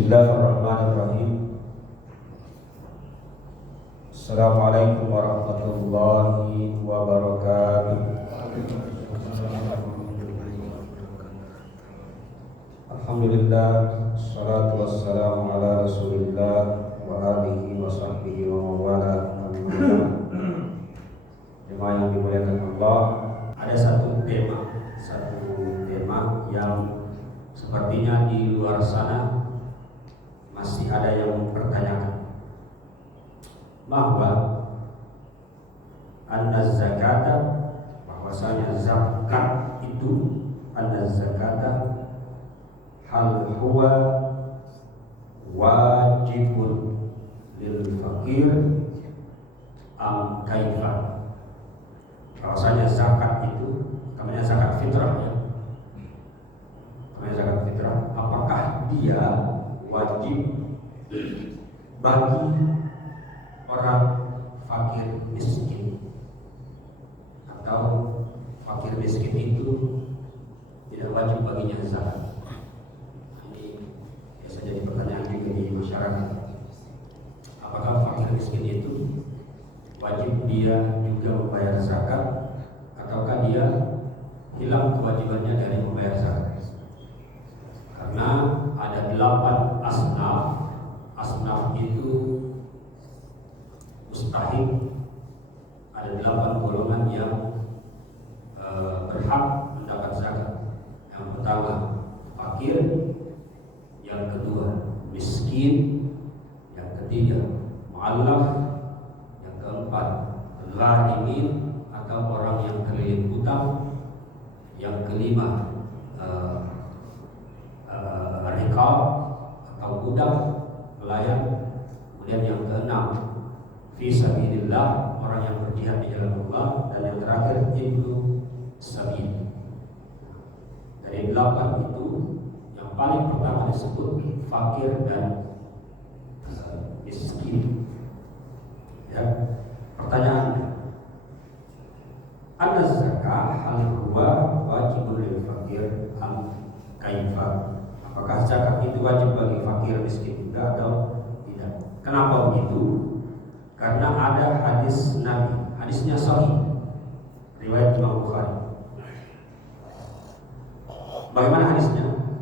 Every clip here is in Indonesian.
Bismillahirrahmanirrahim. Assalamualaikum warahmatullahi wabarakatuh. Alhamdulillah, salatu wassalamu ala Rasulillah wa alihi wa sahbihi wa mawala. Jemaah yang dimuliakan Allah, ada satu tema yang sepertinya di luar sana masih ada yang mempertanyakan bahwa anna zakata, bahwasanya zakat itu, anna zakata hal huwa wajibun lil fakir am kaifa. Bahwasanya zakat itu namanya zakat fitrah, ya, namanya zakat fitrah, apakah dia wajib bagi orang fakir miskin, atau fakir miskin itu tidak wajib baginya zakat. Ini biasa jadi pertanyaan juga di masyarakat. Apakah fakir miskin itu wajib dia juga membayar zakat, ataukah dia hilang kewajibannya dari membayar zakat? Karena ada 8 asnaf. Asnaf itu mustahil. Ada 8 golongan yang berhak mendapat zakat. Yang pertama fakir, yang kedua miskin, yang ketiga mu'allaf, yang keempat gharimin atau orang yang terlilit hutang, yang kelima rikab atau budak pelayan, kemudian yang keenam fisabilillah, orang yang berjihad di jalan Allah, dan yang terakhir ibnu sabil. Dari 8 itu yang paling pertama disebut fakir dan miskin. Ya, pertanyaannya, ada zakah hal huwa wajibun lil fakir am kaifa? Apakah zakat itu wajib bagi fakir miskin juga atau tidak? Kenapa begitu? Karena ada hadis Nabi, hadisnya sahih, riwayat Imam Bukhari. Bagaimana hadisnya?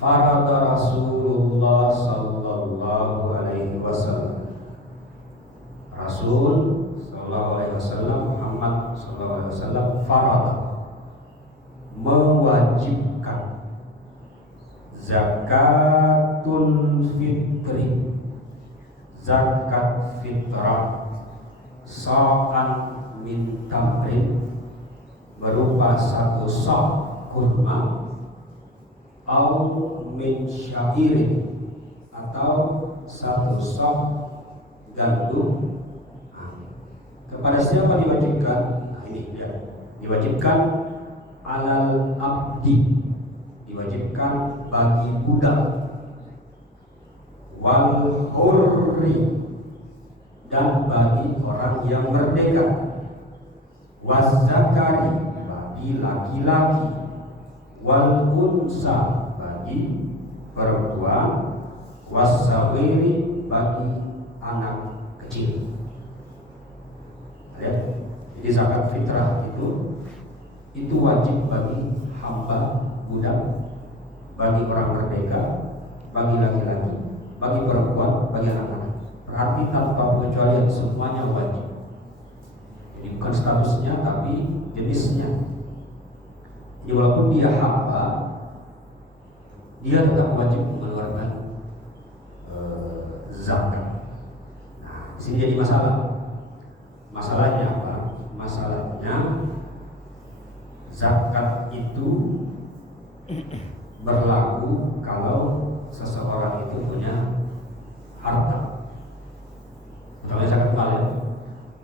Farada Rasulullah sallallahu alaihi wasallam. Rasul sallallahu alaihi wasallam, Muhammad sallallahu alaihi wasallam, farada, mewajibkan zakatul fitri, zakat fitrah, sa'an min tamrin, berupa 1 sa' kurma, au min syairin, atau 1 sa' gandum. Kepada siapa diwajibkan? Nah, ini ya, diwajibkan alal abdi, diwajibkan bagi budak, wal hurri, dan bagi orang yang merdeka, wazakari, bagi laki-laki, wal unsa, bagi perempuan, wasawiri, bagi anak kecil. Ya, jadi zakat fitrah itu wajib bagi hamba, budak, bagi orang merdeka, bagi laki-laki, bagi perempuan, bagi anak-anak. Berarti tanpa pengecualian semuanya wajib. Jadi bukan statusnya tapi jenisnya. Jadi walaupun dia hamba, dia tetap wajib mengeluarkan zakat. Nah, di sini jadi masalah. Masalahnya apa? Masalahnya zakat itu berlaku kalau seseorang itu punya harta, misalnya zakat mal, ya,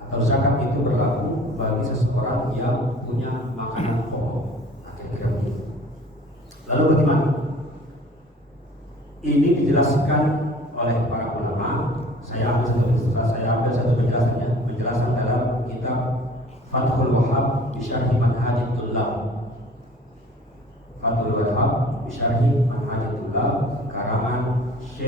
atau zakat itu berlaku bagi seseorang yang punya makanan pokok, kira-kira begitu. Lalu bagaimana? Ini dijelaskan oleh para ulama. Saya ambil satu penjelasan dalam kitab Fathul Wahhab bi Syarhi Manhajit Thullab. Fathul Wahhab bi Syarhi Manhajit Thullab karangan Syekh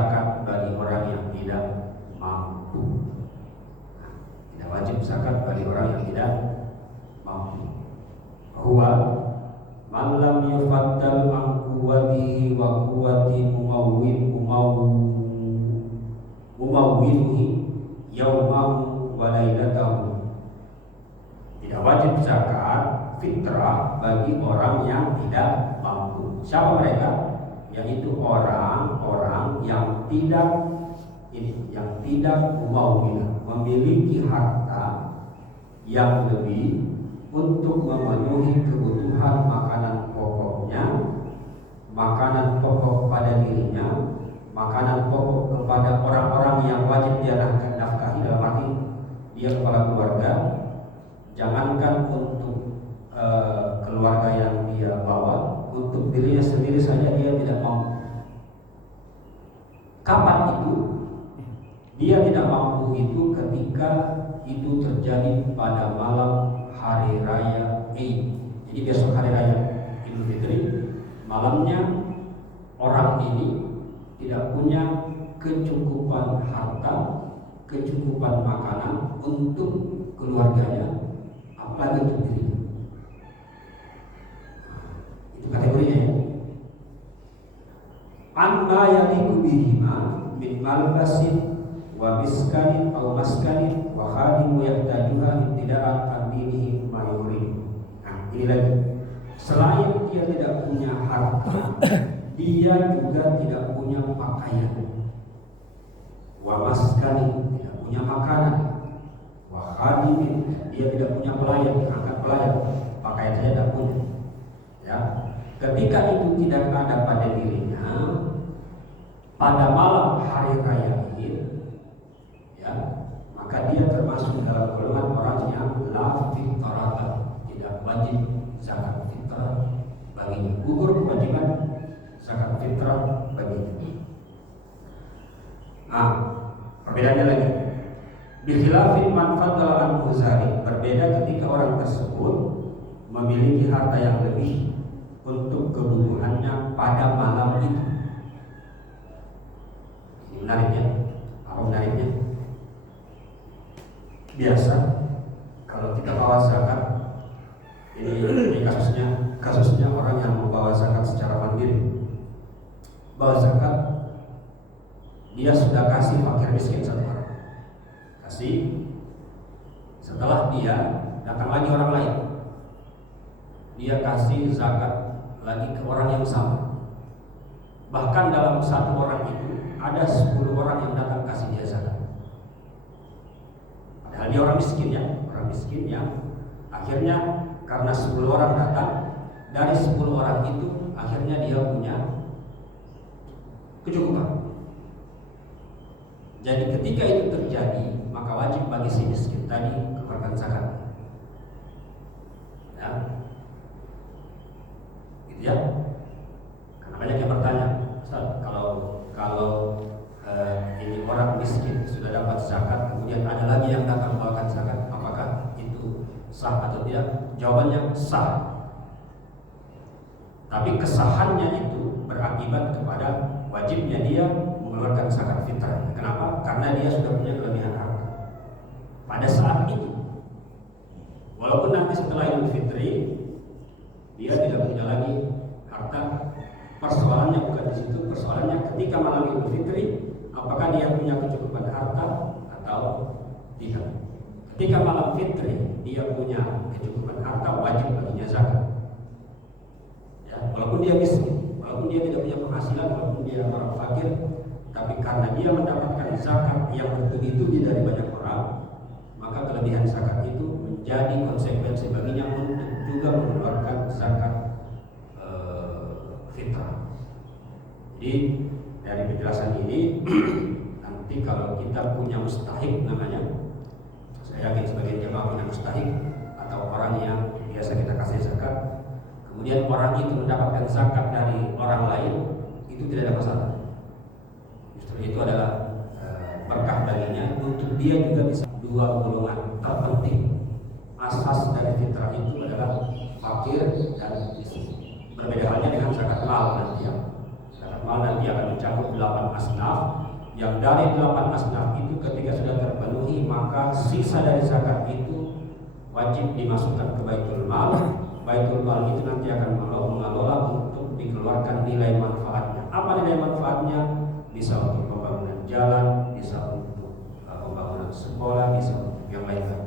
zakat bagi orang yang tidak mampu. Tidak wajib zakat bagi orang yang tidak mampu. Huwa man lam yufaddal an quwwatihi wa quwwati mumawwidhi yaumahu wa lailatahu. Tidak wajib zakat fitrah bagi orang yang tidak mampu. Siapa mereka? Yaitu orang-orang yang tidak memiliki harta yang lebih untuk memenuhi kebutuhan makanan pokoknya, makanan pokok pada dirinya, makanan pokok kepada orang-orang yang wajib dia nafkahi, dalam arti dia kepala keluarga. Jangankan untuk keluarga yang dia bawa, untuk dirinya sendiri saja dia tidak mampu. Kapan itu? Dia tidak mampu itu ketika itu terjadi pada malam hari raya Eid. Jadi besok hari raya Idul Fitri, malamnya orang ini tidak punya kecukupan harta, kecukupan makanan untuk keluarganya, apalagi untuk dirinya. Itu kategorinya ya. Anma yaliku bihima min malbasin wa miskanin aw maskanin wa khadimu yahtajuha ibtida'an an dinihi mayuri. Nah, ini lagi. Selain dia tidak punya harta, dia juga tidak punya pakaian. Wa maskanin, tidak punya makanan. Wa khadimin, dia tidak punya pelayan, angkat pelayan, pakaian saja tidak punya. Ya. Ketika itu tidak ada pada dirinya pada malam hari raya Idul, ya, maka dia termasuk dalam golongan orang yang la fitrah, tidak wajib zakat fitrah baginya. Gugur kewajiban zakat fitrah baginya. Perbedaannya lagi. Bikhilafin man fadala an huzari, berbeda ketika orang tersebut memiliki harta yang lebih untuk kebutuhannya pada malam itu. Ini menariknya. Apa menariknya? Biasa kalau kita bawa zakat, ini kasusnya orang yang membawa zakat secara mandiri. Bawa zakat, dia sudah kasih fakir miskin satu orang. Kasih, setelah dia datang lagi orang lain, dia kasih zakat lagi ke orang yang sama. Bahkan dalam satu orang itu ada 10 orang yang datang kasih dia zakat. Padahal dia orang miskin yang akhirnya karena 10 orang datang, dari 10 orang itu akhirnya dia punya kecukupan. Jadi ketika itu terjadi, maka wajib bagi si miskin tadi keluarkan zakat. Ya. Gitu ya. Karena banyak yang bertanya, Ustaz, kalau ini orang miskin sudah dapat zakat, kemudian ada lagi yang datang membawakan zakat, apakah itu sah atau tidak? Jawabannya sah. Tapi kesahannya itu berakibat kepada wajibnya dia mengeluarkan zakat fitrah. Kenapa? Karena dia sudah punya kelebihan harta pada saat itu. Walaupun nanti setelah Idul Fitri dia tidak punya lagi harta. Persoalannya bukan di situ. Persoalannya ketika malam Idul Fitri, apakah dia punya kecukupan harta atau tidak. Ketika malam Fitri dia punya kecukupan harta, wajib baginya zakat. Ya, walaupun dia miskin, walaupun dia tidak punya penghasilan, walaupun dia orang fakir, tapi karena dia mendapatkan zakat yang bertubi-tubi dari banyak orang, maka kelebihan zakat itu menjadi konsekuensi baginya untuk juga mengeluarkan zakat fitrah. Jadi dari penjelasan ini nanti kalau kita punya mustahik namanya, saya yakin sebagian jemaah punya mustahik atau orang yang biasa kita kasih zakat, kemudian orang itu mendapatkan zakat dari orang lain, itu tidak ada masalah. Justru itu adalah berkah baginya untuk dia juga bisa. Dua golongan terpenting asas dari fitrah itu adalah fakir dan miskin. Berbeda halnya dengan zakat mal nanti ya. Zakat mal nanti akan mencakup 8 asnaf, yang dari 8 asnaf itu ketika sudah terpenuhi maka sisa dari zakat itu wajib dimasukkan ke Baitul Mal. Baitul Mal itu nanti akan mengelola untuk dikeluarkan nilai manfaatnya. Apa nilai manfaatnya? Bisa untuk pembangunan jalan, bisa untuk pembangunan sekolah, bisa untuk yang lain.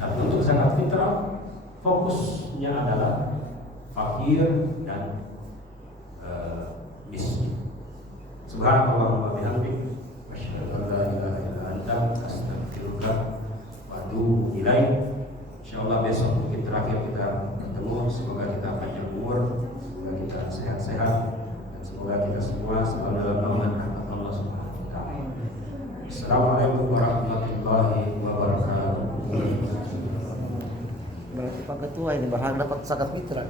Dan untuk zakat fitrah fokusnya adalah fakir dan miskin. Subhanallah wa bihamdihi, asyhadu an la ilaha illa anta, astaghfiruka wa atubu ilaik. Insyaallah besok mungkin terakhir kita bertemu. Semoga kita panjang umur, semoga kita sehat-sehat, dan semoga kita semua selalu dalam naungan rahmat Allah Subhanahu wa taala. Assalamualaikum warahmatullahi wabarakatuh. Berarti Pak Ketua ini berhak dapat zakat fitrah.